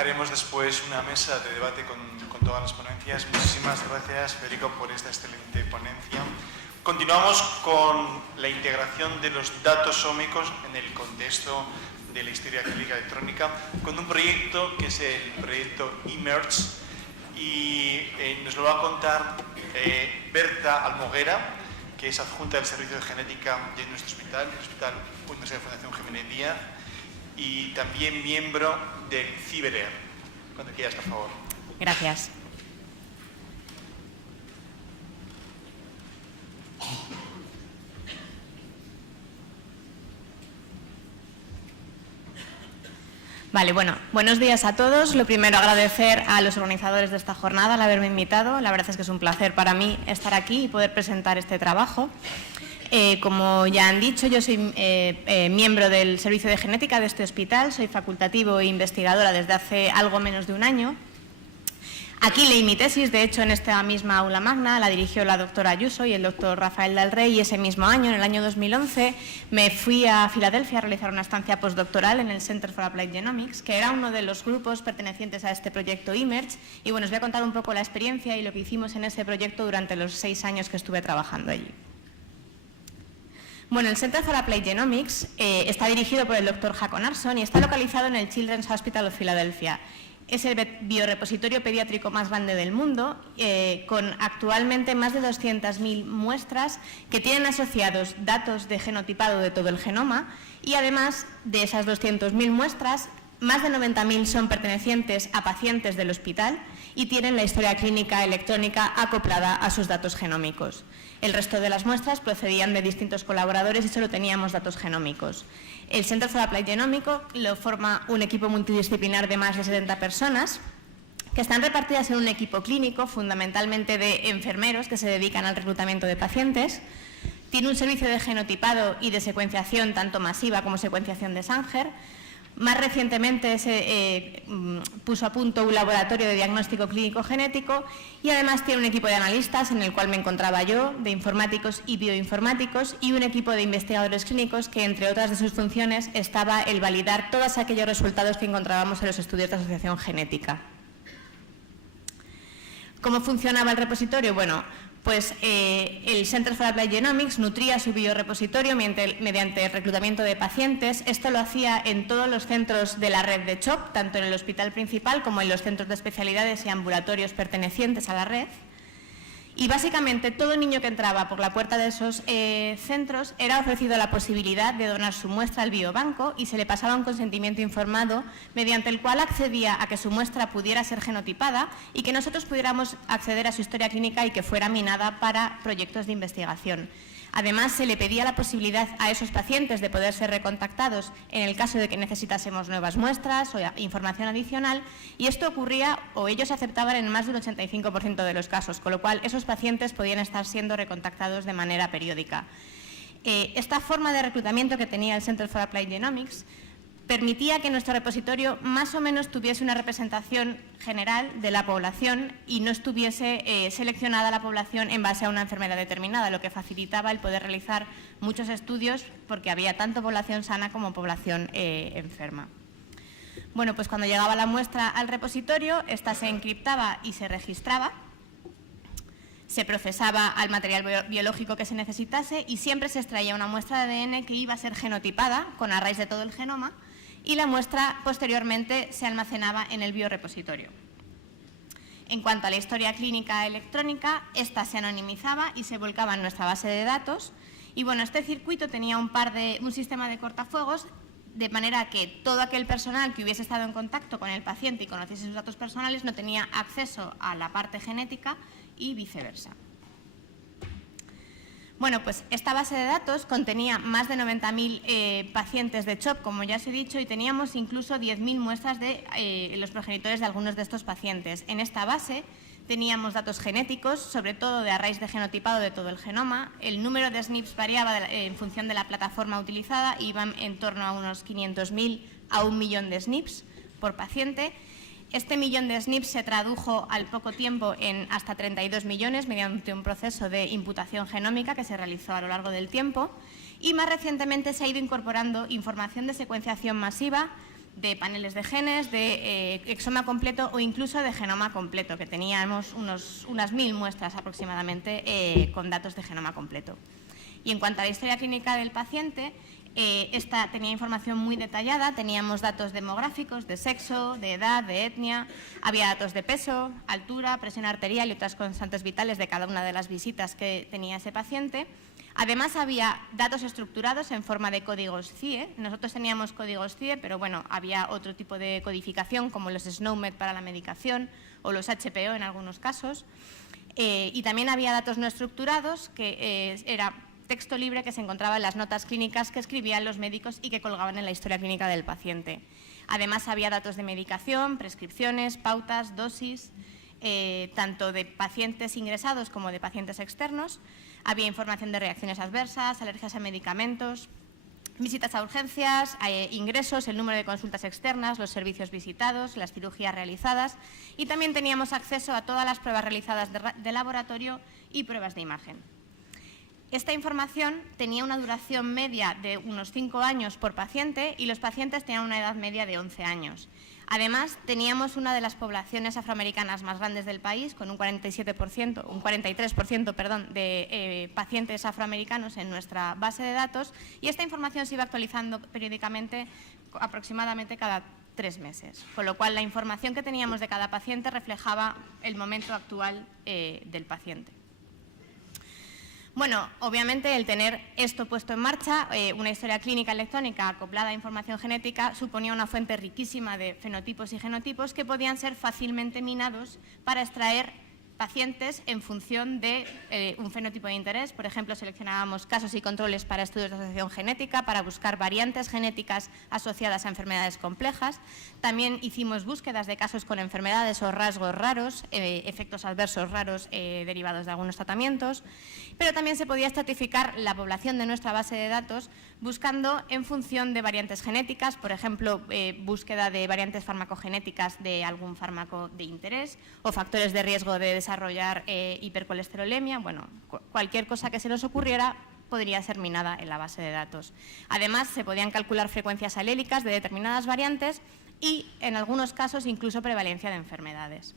haremos después una mesa de debate con todas las ponencias. Muchísimas gracias, Federico, por esta excelente ponencia. Continuamos con la integración de los datos ómicos en el contexto de la historia clínica electrónica, con un proyecto que es el proyecto eMERGE, y nos lo va a contar Berta Almoguera, que es adjunta del Servicio de Genética de nuestro hospital, el Hospital Universidad de Fundación Jiménez Díaz, y también miembro del CiberAir. Cuando quieras, por favor. Gracias. Vale, bueno, buenos días a todos. Lo primero, agradecer a los organizadores de esta jornada al haberme invitado. La verdad es que es un placer para mí estar aquí y poder presentar este trabajo. Como ya han dicho, yo soy miembro del Servicio de Genética de este hospital, soy facultativo e investigadora desde hace algo menos de un año. Aquí leí mi tesis, de hecho en esta misma aula magna la dirigió la doctora Ayuso y el doctor Rafael Del Rey, y ese mismo año, en el año 2011, me fui a Filadelfia a realizar una estancia postdoctoral en el Center for Applied Genomics, que era uno de los grupos pertenecientes a este proyecto eMERGE, y bueno, os voy a contar un poco la experiencia y lo que hicimos en ese proyecto durante los 6 años que estuve trabajando allí. Bueno, el Center for Applied Genomics está dirigido por el doctor Hakon Arson y está localizado en el Children's Hospital of Philadelphia. Es el biorepositorio pediátrico más grande del mundo, con actualmente más de 200.000 muestras que tienen asociados datos de genotipado de todo el genoma, y además de esas 200.000 muestras, más de 90.000 son pertenecientes a pacientes del hospital y tienen la historia clínica electrónica acoplada a sus datos genómicos. El resto de las muestras procedían de distintos colaboradores y solo teníamos datos genómicos. El Center for Applied Genomics lo forma un equipo multidisciplinar de más de 70 personas que están repartidas en un equipo clínico, fundamentalmente de enfermeros que se dedican al reclutamiento de pacientes. Tiene un servicio de genotipado y de secuenciación tanto masiva como secuenciación de Sanger. Más recientemente se puso a punto un laboratorio de diagnóstico clínico genético, y además tiene un equipo de analistas en el cual me encontraba yo, de informáticos y bioinformáticos, y un equipo de investigadores clínicos que, entre otras de sus funciones, estaba el validar todos aquellos resultados que encontrábamos en los estudios de asociación genética. ¿Cómo funcionaba el repositorio? Bueno, pues el Center for Applied Genomics nutría su biorepositorio mediante el reclutamiento de pacientes. Esto lo hacía en todos los centros de la red de CHOP, tanto en el hospital principal como en los centros de especialidades y ambulatorios pertenecientes a la red. Y básicamente todo niño que entraba por la puerta de esos centros era ofrecido la posibilidad de donar su muestra al biobanco, y se le pasaba un consentimiento informado mediante el cual accedía a que su muestra pudiera ser genotipada y que nosotros pudiéramos acceder a su historia clínica y que fuera minada para proyectos de investigación. Además, se le pedía la posibilidad a esos pacientes de poder ser recontactados en el caso de que necesitásemos nuevas muestras o información adicional, y esto ocurría, o ellos aceptaban, en más del 85% de los casos, con lo cual esos pacientes podían estar siendo recontactados de manera periódica. Esta forma de reclutamiento que tenía el Center for Applied Genomics permitía que nuestro repositorio más o menos tuviese una representación general de la población y no estuviese seleccionada la población en base a una enfermedad determinada, lo que facilitaba el poder realizar muchos estudios porque había tanto población sana como población enferma. Bueno, pues cuando llegaba la muestra al repositorio, esta se encriptaba y se registraba, se procesaba al material biológico que se necesitase y siempre se extraía una muestra de ADN que iba a ser genotipada con arrays de todo el genoma, y la muestra posteriormente se almacenaba en el biorepositorio. En cuanto a la historia clínica electrónica, esta se anonimizaba y se volcaba en nuestra base de datos, y bueno, este circuito tenía un sistema de cortafuegos, de manera que todo aquel personal que hubiese estado en contacto con el paciente y conociese sus datos personales no tenía acceso a la parte genética y viceversa. Bueno, pues esta base de datos contenía más de 90.000 pacientes de CHOP, como ya os he dicho, y teníamos incluso 10.000 muestras de los progenitores de algunos de estos pacientes. En esta base teníamos datos genéticos, sobre todo de arrays de genotipado de todo el genoma. El número de SNPs variaba en función de la plataforma utilizada, iban en torno a unos 500.000 a 1 millón de SNPs por paciente. Este millón de SNPs se tradujo al poco tiempo en hasta 32 millones mediante un proceso de imputación genómica que se realizó a lo largo del tiempo, y más recientemente se ha ido incorporando información de secuenciación masiva de paneles de genes, de exoma completo o incluso de genoma completo, que teníamos unas 1000 muestras aproximadamente con datos de genoma completo. Y en cuanto a la historia clínica del paciente, esta tenía información muy detallada, teníamos datos demográficos, de sexo, de edad, de etnia, había datos de peso, altura, presión arterial y otras constantes vitales de cada una de las visitas que tenía ese paciente. Además, había datos estructurados en forma de códigos CIE. Nosotros teníamos códigos CIE, pero bueno, había otro tipo de codificación, como los SNOMED para la medicación o los HPO en algunos casos. Y también había datos no estructurados, que era texto libre que se encontraba en las notas clínicas que escribían los médicos y que colgaban en la historia clínica del paciente. Además, había datos de medicación, prescripciones, pautas, dosis, tanto de pacientes ingresados como de pacientes externos. Había información de reacciones adversas, alergias a medicamentos, visitas a urgencias, ingresos, el número de consultas externas, los servicios visitados, las cirugías realizadas y también teníamos acceso a todas las pruebas realizadas de laboratorio y pruebas de imagen. Esta información tenía una duración media de unos 5 años por paciente y los pacientes tenían una edad media de 11 años. Además, teníamos una de las poblaciones afroamericanas más grandes del país, con un 43% de pacientes afroamericanos en nuestra base de datos, y esta información se iba actualizando periódicamente, aproximadamente cada 3 meses, con lo cual la información que teníamos de cada paciente reflejaba el momento actual del paciente. Bueno, obviamente el tener esto puesto en marcha, una historia clínica electrónica acoplada a información genética, suponía una fuente riquísima de fenotipos y genotipos que podían ser fácilmente minados para extraer pacientes en función de un fenotipo de interés. Por ejemplo, seleccionábamos casos y controles para estudios de asociación genética, para buscar variantes genéticas asociadas a enfermedades complejas. También hicimos búsquedas de casos con enfermedades o rasgos raros, efectos adversos raros derivados de algunos tratamientos. Pero también se podía estratificar la población de nuestra base de datos buscando en función de variantes genéticas, por ejemplo, búsqueda de variantes farmacogenéticas de algún fármaco de interés o factores de riesgo de desarrollar hipercolesterolemia. Bueno, cualquier cosa que se nos ocurriera podría ser minada en la base de datos. Además, se podían calcular frecuencias alélicas de determinadas variantes y, en algunos casos, incluso prevalencia de enfermedades.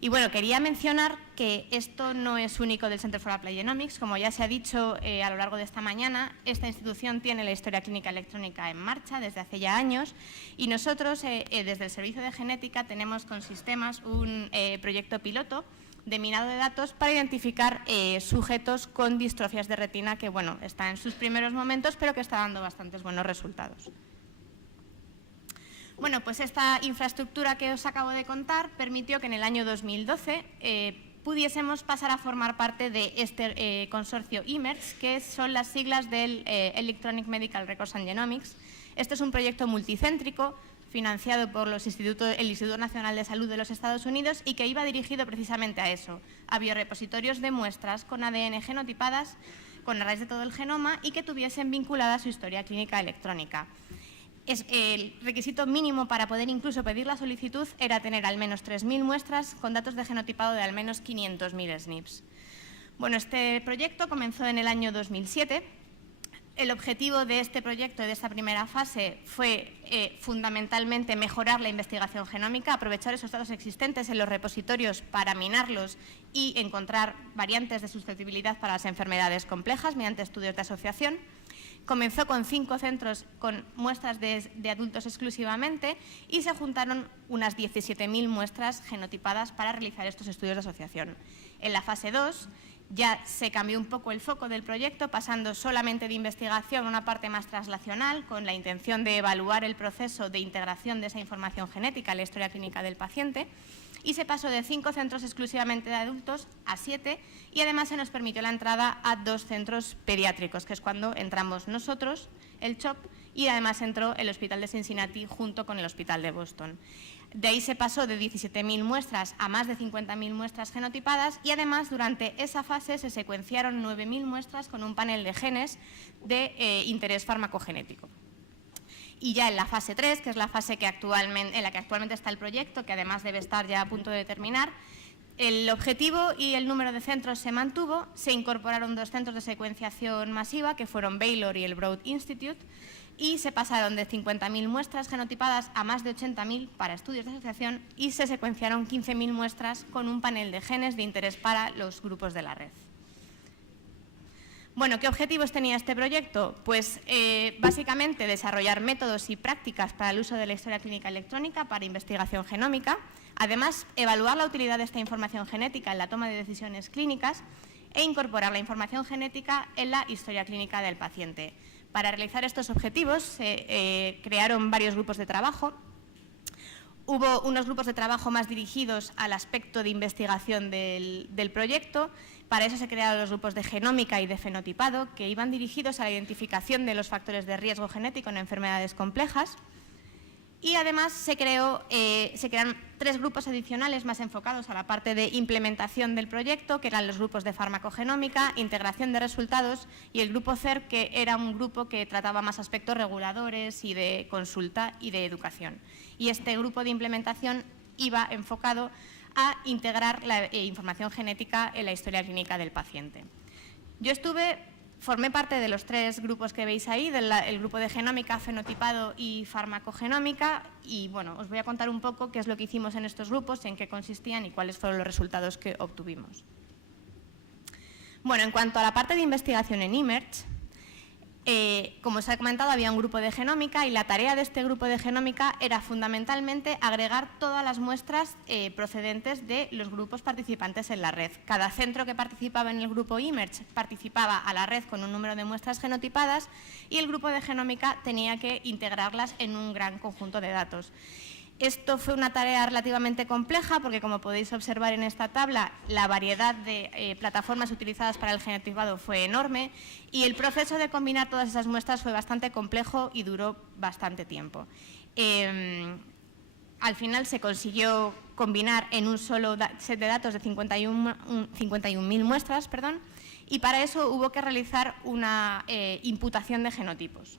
Y bueno, quería mencionar que esto no es único del Center for Applied Genomics. Como ya se ha dicho a lo largo de esta mañana, esta institución tiene la historia clínica electrónica en marcha desde hace ya años y nosotros, desde el Servicio de Genética, tenemos con sistemas un proyecto piloto de minado de datos para identificar sujetos con distrofias de retina que, bueno, está en sus primeros momentos, pero que está dando bastantes buenos resultados. Bueno, pues esta infraestructura que os acabo de contar permitió que en el año 2012 pudiésemos pasar a formar parte de este consorcio IMERGE, que son las siglas del Electronic Medical Records and Genomics. Este es un proyecto multicéntrico financiado por el Instituto Nacional de Salud de los Estados Unidos y que iba dirigido precisamente a eso, a biorepositorios de muestras con ADN genotipadas, con arrays de todo el genoma y que tuviesen vinculada su historia clínica electrónica. El requisito mínimo para poder incluso pedir la solicitud era tener al menos 3.000 muestras con datos de genotipado de al menos 500.000 SNPs. Bueno, este proyecto comenzó en el año 2007. El objetivo de este proyecto, de esta primera fase, fue fundamentalmente mejorar la investigación genómica, aprovechar esos datos existentes en los repositorios para minarlos y encontrar variantes de susceptibilidad para las enfermedades complejas mediante estudios de asociación. Comenzó con 5 centros con muestras de adultos exclusivamente y se juntaron unas 17.000 muestras genotipadas para realizar estos estudios de asociación. En la fase 2 ya se cambió un poco el foco del proyecto, pasando solamente de investigación a una parte más translacional, con la intención de evaluar el proceso de integración de esa información genética en la historia clínica del paciente, y se pasó de 5 centros exclusivamente de adultos a 7 y además se nos permitió la entrada a 2 centros pediátricos, que es cuando entramos nosotros, el CHOP, y además entró el Hospital de Cincinnati junto con el Hospital de Boston. De ahí se pasó de 17.000 muestras a más de 50.000 muestras genotipadas y además durante esa fase se secuenciaron 9.000 muestras con un panel de genes de interés farmacogenético. Y ya en la fase 3, que es la fase en la que actualmente está el proyecto, que además debe estar ya a punto de terminar, el objetivo y el número de centros se mantuvo, se incorporaron 2 centros de secuenciación masiva, que fueron Baylor y el Broad Institute, y se pasaron de 50.000 muestras genotipadas a más de 80.000 para estudios de asociación y se secuenciaron 15.000 muestras con un panel de genes de interés para los grupos de la red. Bueno, ¿qué objetivos tenía este proyecto? Pues básicamente desarrollar métodos y prácticas para el uso de la historia clínica electrónica para investigación genómica, además evaluar la utilidad de esta información genética en la toma de decisiones clínicas e incorporar la información genética en la historia clínica del paciente. Para realizar estos objetivos se crearon varios grupos de trabajo. Hubo unos grupos de trabajo más dirigidos al aspecto de investigación del proyecto. Para eso se crearon los grupos de genómica y de fenotipado, que iban dirigidos a la identificación de los factores de riesgo genético en enfermedades complejas. Y además se crearon 3 grupos adicionales más enfocados a la parte de implementación del proyecto, que eran los grupos de farmacogenómica, integración de resultados, y el grupo CER, que era un grupo que trataba más aspectos reguladores y de consulta y de educación. Y este grupo de implementación iba enfocado a integrar la información genética en la historia clínica del paciente. Formé parte de los 3 grupos que veis ahí, el grupo de genómica, fenotipado y farmacogenómica, y bueno, os voy a contar un poco qué es lo que hicimos en estos grupos, en qué consistían y cuáles fueron los resultados que obtuvimos. Bueno, en cuanto a la parte de investigación en eMERGE, como os he comentado, había un grupo de genómica y la tarea de este grupo de genómica era fundamentalmente agregar todas las muestras procedentes de los grupos participantes en la red. Cada centro que participaba en el grupo eMERGE participaba a la red con un número de muestras genotipadas y el grupo de genómica tenía que integrarlas en un gran conjunto de datos. Esto fue una tarea relativamente compleja porque, como podéis observar en esta tabla, la variedad de plataformas utilizadas para el genotipado fue enorme y el proceso de combinar todas esas muestras fue bastante complejo y duró bastante tiempo. Al final se consiguió combinar en un solo set de datos de 51.000 muestras, y para eso hubo que realizar una imputación de genotipos.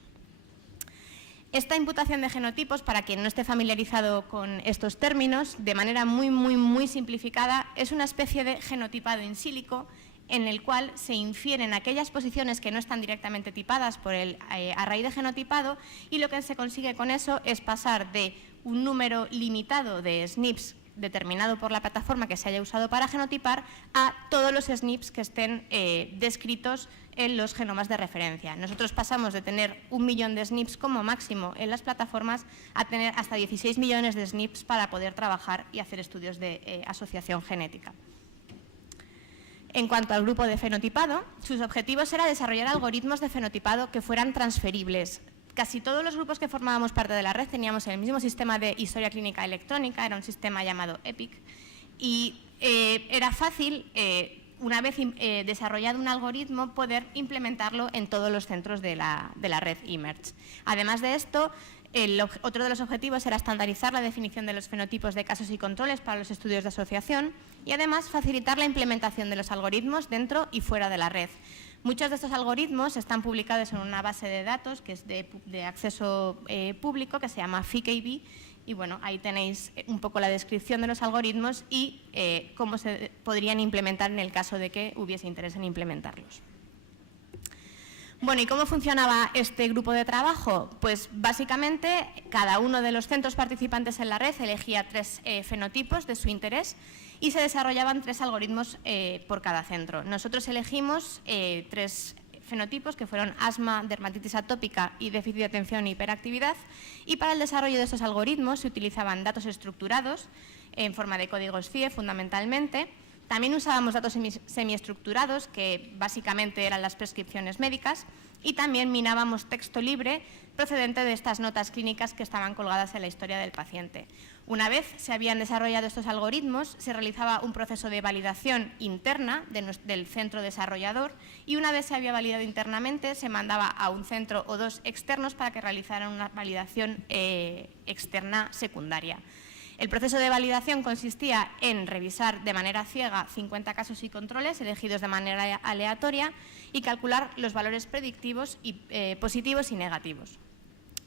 Esta imputación de genotipos, para quien no esté familiarizado con estos términos, de manera muy simplificada, es una especie de genotipado in silico en el cual se infieren aquellas posiciones que no están directamente tipadas por el array de genotipado y lo que se consigue con eso es pasar de un número limitado de SNPs determinado por la plataforma que se haya usado para genotipar a todos los SNPs que estén descritos en los genomas de referencia. Nosotros pasamos de tener 1 millón de SNPs como máximo en las plataformas a tener hasta 16 millones de SNPs para poder trabajar y hacer estudios de asociación genética. En cuanto al grupo de fenotipado, sus objetivos era desarrollar algoritmos de fenotipado que fueran transferibles. Casi todos los grupos que formábamos parte de la red teníamos el mismo sistema de historia clínica electrónica, era un sistema llamado EPIC, y era fácil, una vez desarrollado un algoritmo, poder implementarlo en todos los centros de la red eMERGE. Además de esto, otro de los objetivos era estandarizar la definición de los fenotipos de casos y controles para los estudios de asociación y además facilitar la implementación de los algoritmos dentro y fuera de la red. Muchos de estos algoritmos están publicados en una base de datos que es de acceso público que se llama FICAB y bueno, ahí tenéis un poco la descripción de los algoritmos y cómo se podrían implementar en el caso de que hubiese interés en implementarlos. Bueno, ¿y cómo funcionaba este grupo de trabajo? Pues básicamente cada uno de los centros participantes en la red elegía 3 fenotipos de su interés y se desarrollaban 3 algoritmos por cada centro. Nosotros elegimos 3 fenotipos que fueron asma, dermatitis atópica y déficit de atención e hiperactividad y para el desarrollo de estos algoritmos se utilizaban datos estructurados en forma de códigos CIE fundamentalmente. También usábamos datos semiestructurados, que básicamente eran las prescripciones médicas, y también minábamos texto libre procedente de estas notas clínicas que estaban colgadas en la historia del paciente. Una vez se habían desarrollado estos algoritmos, se realizaba un proceso de validación interna del centro desarrollador y una vez se había validado internamente, se mandaba a un centro o 2 externos para que realizaran una validación externa secundaria. El proceso de validación consistía en revisar de manera ciega 50 casos y controles elegidos de manera aleatoria y calcular los valores predictivos y positivos y negativos.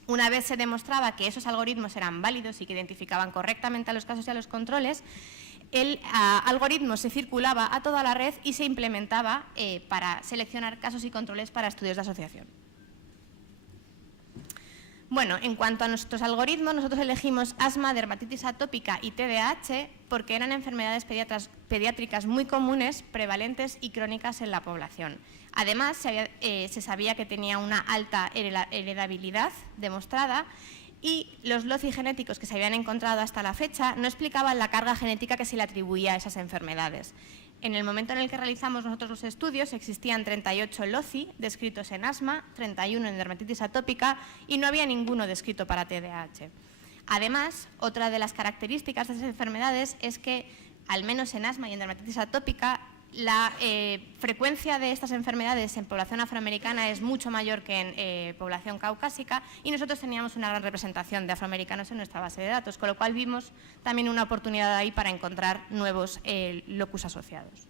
Una vez se demostraba que esos algoritmos eran válidos y que identificaban correctamente a los casos y a los controles, el algoritmo se circulaba a toda la red y se implementaba para seleccionar casos y controles para estudios de asociación. Bueno, en cuanto a nuestros algoritmos, nosotros elegimos asma, dermatitis atópica y TDAH porque eran enfermedades pediátricas muy comunes, prevalentes y crónicas en la población. Además, se sabía que tenía una alta heredabilidad demostrada y los LOCI genéticos que se habían encontrado hasta la fecha no explicaban la carga genética que se le atribuía a esas enfermedades. En el momento en el que realizamos nosotros los estudios existían 38 LOCI descritos en asma, 31 en dermatitis atópica y no había ninguno descrito para TDAH. Además, otra de las características de esas enfermedades es que, al menos en asma y en dermatitis atópica, la frecuencia de estas enfermedades en población afroamericana es mucho mayor que en población caucásica y nosotros teníamos una gran representación de afroamericanos en nuestra base de datos, con lo cual vimos también una oportunidad ahí para encontrar nuevos locus asociados.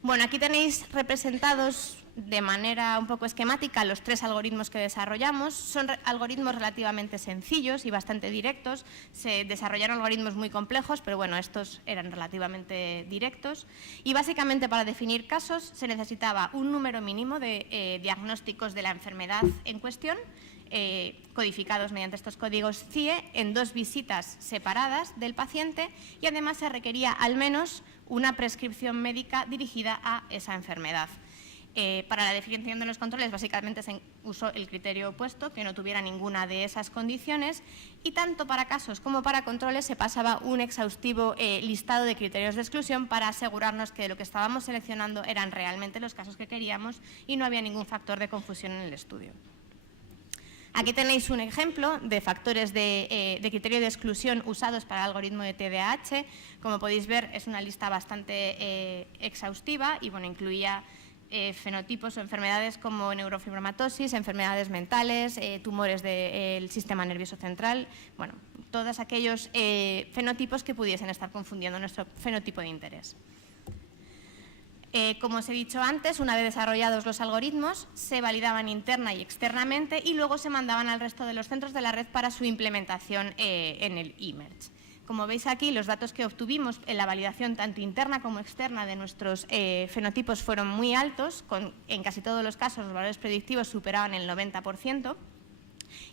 Bueno, aquí tenéis representados de manera un poco esquemática los 3 algoritmos que desarrollamos. Son algoritmos relativamente sencillos y bastante directos. Se desarrollaron algoritmos muy complejos, pero bueno, estos eran relativamente directos. Y básicamente para definir casos se necesitaba un número mínimo de diagnósticos de la enfermedad en cuestión, codificados mediante estos códigos CIE en 2 visitas separadas del paciente y además se requería al menos una prescripción médica dirigida a esa enfermedad. Para la definición de los controles básicamente se usó el criterio opuesto, que no tuviera ninguna de esas condiciones y tanto para casos como para controles se pasaba un exhaustivo listado de criterios de exclusión para asegurarnos que lo que estábamos seleccionando eran realmente los casos que queríamos y no había ningún factor de confusión en el estudio. Aquí tenéis un ejemplo de factores de criterio de exclusión usados para el algoritmo de TDAH. Como podéis ver, es una lista bastante exhaustiva y bueno, incluía fenotipos o enfermedades como neurofibromatosis, enfermedades mentales, tumores del sistema nervioso central, bueno, todos aquellos fenotipos que pudiesen estar confundiendo nuestro fenotipo de interés. Como os he dicho antes, una vez desarrollados los algoritmos, se validaban interna y externamente y luego se mandaban al resto de los centros de la red para su implementación en el eMERGE. Como veis aquí, los datos que obtuvimos en la validación tanto interna como externa de nuestros fenotipos fueron muy altos, en casi todos los casos los valores predictivos superaban el 90%,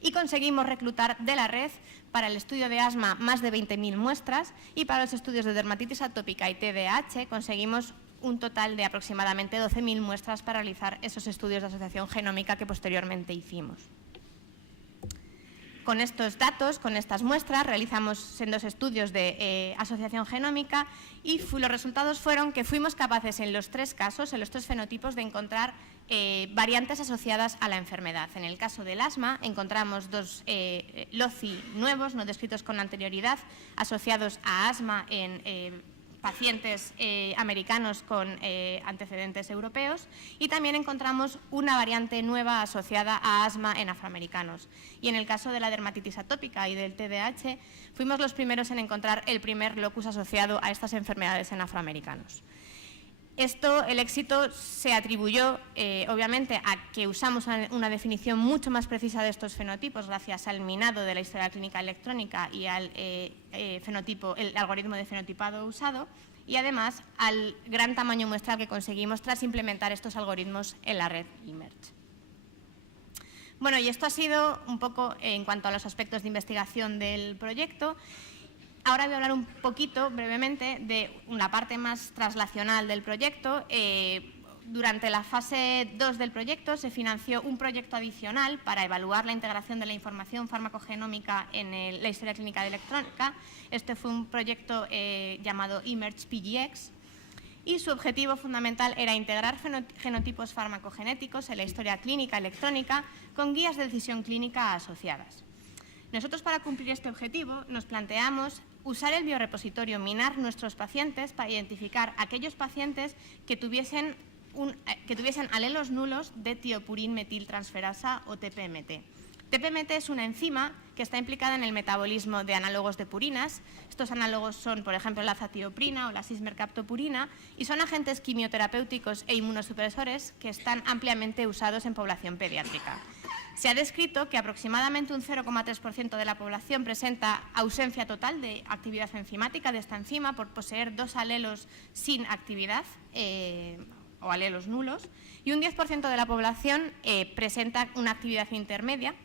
y conseguimos reclutar de la red para el estudio de asma más de 20.000 muestras y para los estudios de dermatitis atópica y TDAH conseguimos un total de aproximadamente 12.000 muestras para realizar esos estudios de asociación genómica que posteriormente hicimos. Con estos datos, con estas muestras, realizamos sendos estudios de asociación genómica y los resultados fueron que fuimos capaces en los 3 casos, en los 3 fenotipos, de encontrar variantes asociadas a la enfermedad. En el caso del asma encontramos 2 LOCI nuevos, no descritos con anterioridad, asociados a asma en pacientes americanos con antecedentes europeos y también encontramos una variante nueva asociada a asma en afroamericanos. Y en el caso de la dermatitis atópica y del TDAH, fuimos los primeros en encontrar el primer locus asociado a estas enfermedades en afroamericanos. El éxito se atribuyó, obviamente, a que usamos una definición mucho más precisa de estos fenotipos gracias al minado de la historia clínica electrónica y al el algoritmo de fenotipado usado y, además, al gran tamaño muestral que conseguimos tras implementar estos algoritmos en la red eMERGE. Bueno, y esto ha sido un poco en cuanto a los aspectos de investigación del proyecto. Ahora voy a hablar un poquito, brevemente, de una parte más translacional del proyecto. Durante la fase 2 del proyecto se financió un proyecto adicional para evaluar la integración de la información farmacogenómica en la historia clínica electrónica. Este fue un proyecto llamado eMERGE PGX y su objetivo fundamental era integrar genotipos farmacogenéticos en la historia clínica electrónica con guías de decisión clínica asociadas. Nosotros, para cumplir este objetivo, nos planteamos usar el biorepositorio MINAR nuestros pacientes para identificar aquellos pacientes que tuviesen alelos nulos de tiopurín metiltransferasa o TPMT. TPMT es una enzima que está implicada en el metabolismo de análogos de purinas. Estos análogos son, por ejemplo, la azatioprina o la cismercaptopurina y son agentes quimioterapéuticos e inmunosupresores que están ampliamente usados en población pediátrica. Se ha descrito que aproximadamente un 0,3% de la población presenta ausencia total de actividad enzimática de esta enzima por poseer 2 alelos sin actividad o alelos nulos, y un 10% de la población presenta una actividad intermedia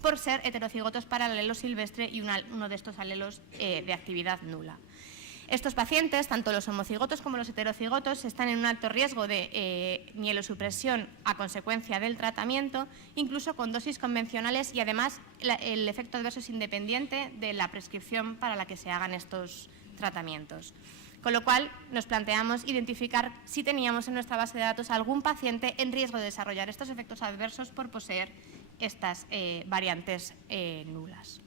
por ser heterocigotos para el alelo silvestre y uno de estos alelos de actividad nula. Estos pacientes, tanto los homocigotos como los heterocigotos, están en un alto riesgo de mielosupresión a consecuencia del tratamiento, incluso con dosis convencionales, y además el efecto adverso es independiente de la prescripción para la que se hagan estos tratamientos. Con lo cual, nos planteamos identificar si teníamos en nuestra base de datos algún paciente en riesgo de desarrollar estos efectos adversos por poseer estas variantes nulas.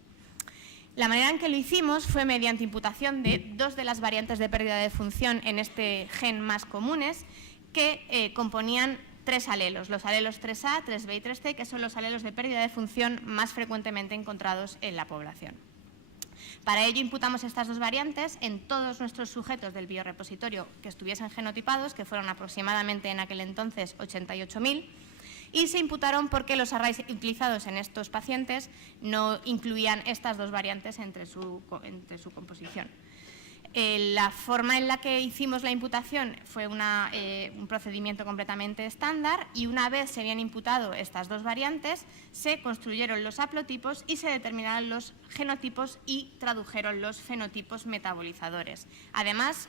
La manera en que lo hicimos fue mediante imputación de dos de las variantes de pérdida de función en este gen más comunes, que componían tres alelos, los alelos 3A, 3B y 3C, que son los alelos de pérdida de función más frecuentemente encontrados en la población. Para ello imputamos estas dos variantes en todos nuestros sujetos del biorepositorio que estuviesen genotipados, que fueron aproximadamente en aquel entonces 88.000, y se imputaron porque los arrays utilizados en estos pacientes no incluían estas dos variantes entre su composición. La forma en la que hicimos la imputación fue un procedimiento completamente estándar, y una vez se habían imputado estas dos variantes, se construyeron los haplotipos y se determinaron los genotipos y tradujeron los fenotipos metabolizadores. Además,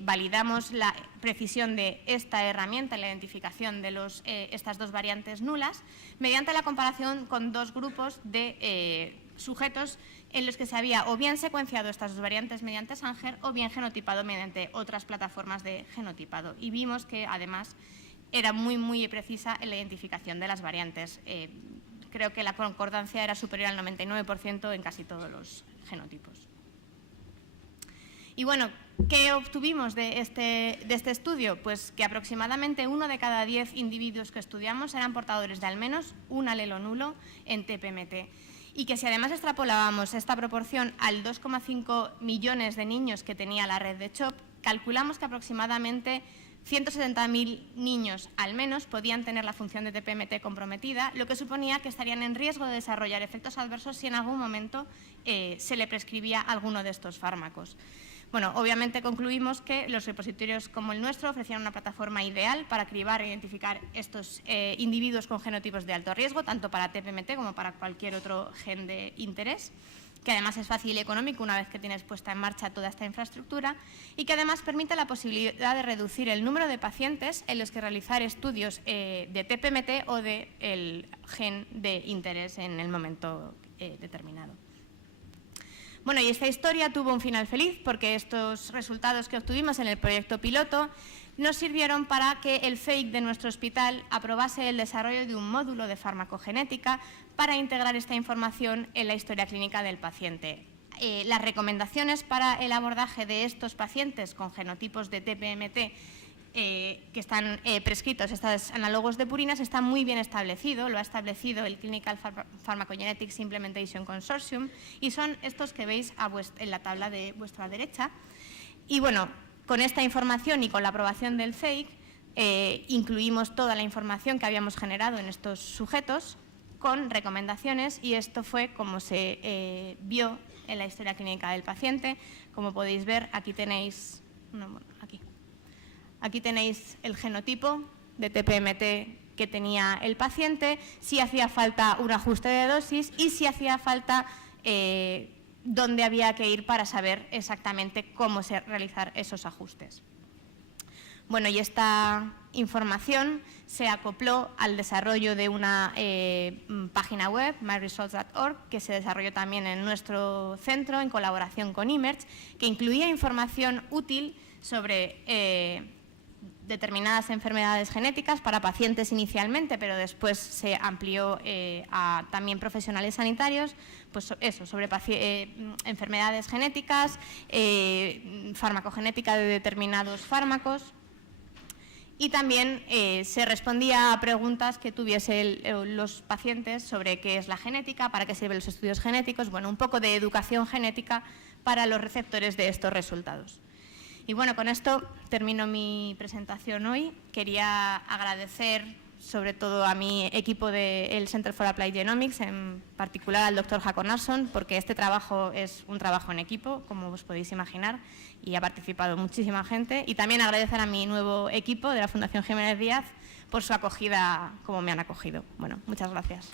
validamos la precisión de esta herramienta en la identificación de estas dos variantes nulas mediante la comparación con dos grupos de sujetos en los que se había o bien secuenciado estas dos variantes mediante Sanger o bien genotipado mediante otras plataformas de genotipado. Y vimos que, además, era muy precisa en la identificación de las variantes. Creo que la concordancia era superior al 99% en casi todos los genotipos. Y bueno, ¿qué obtuvimos de este estudio? Pues que aproximadamente 1 de cada 10 individuos que estudiamos eran portadores de al menos un alelo nulo en TPMT. Y que si además extrapolábamos esta proporción al 2,5 millones de niños que tenía la red de CHOP, calculamos que aproximadamente 170.000 niños al menos podían tener la función de TPMT comprometida, lo que suponía que estarían en riesgo de desarrollar efectos adversos si en algún momento se le prescribía alguno de estos fármacos. Bueno, obviamente concluimos que los repositorios como el nuestro ofrecían una plataforma ideal para cribar e identificar estos individuos con genotipos de alto riesgo, tanto para TPMT como para cualquier otro gen de interés, que además es fácil y económico una vez que tienes puesta en marcha toda esta infraestructura, y que además permite la posibilidad de reducir el número de pacientes en los que realizar estudios de TPMT o del gen de interés en el momento determinado. Bueno, y esta historia tuvo un final feliz porque estos resultados que obtuvimos en el proyecto piloto nos sirvieron para que el CEIC de nuestro hospital aprobase el desarrollo de un módulo de farmacogenética para integrar esta información en la historia clínica del paciente. Las recomendaciones para el abordaje de estos pacientes con genotipos de TPMT que están prescritos, estos análogos de purinas, está muy bien establecido, lo ha establecido el Clinical Pharmacogenetics Implementation Consortium, y son estos que veis en la tabla de vuestra derecha. Y bueno, con esta información y con la aprobación del CEIC, incluimos toda la información que habíamos generado en estos sujetos con recomendaciones, y esto fue como se vio en la historia clínica del paciente. Como podéis ver, aquí tenéis, aquí tenéis el genotipo de TPMT que tenía el paciente, si hacía falta un ajuste de dosis y si hacía falta dónde había que ir para saber exactamente cómo realizar esos ajustes. Bueno, y esta información se acopló al desarrollo de una página web, myresults.org, que se desarrolló también en nuestro centro en colaboración con Imerge, que incluía información útil sobre determinadas enfermedades genéticas para pacientes inicialmente, pero después se amplió a también profesionales sanitarios, pues eso, sobre enfermedades genéticas, farmacogenética de determinados fármacos, y también se respondía a preguntas que tuviesen los pacientes sobre qué es la genética, para qué sirven los estudios genéticos, bueno, un poco de educación genética para los receptores de estos resultados. Y bueno, con esto termino mi presentación hoy. Quería agradecer sobre todo a mi equipo del Center for Applied Genomics, en particular al Dr. Håkon Narsson, porque este trabajo es un trabajo en equipo, como os podéis imaginar, y ha participado muchísima gente. Y también agradecer a mi nuevo equipo de la Fundación Jiménez Díaz por su acogida como me han acogido. Bueno, muchas gracias.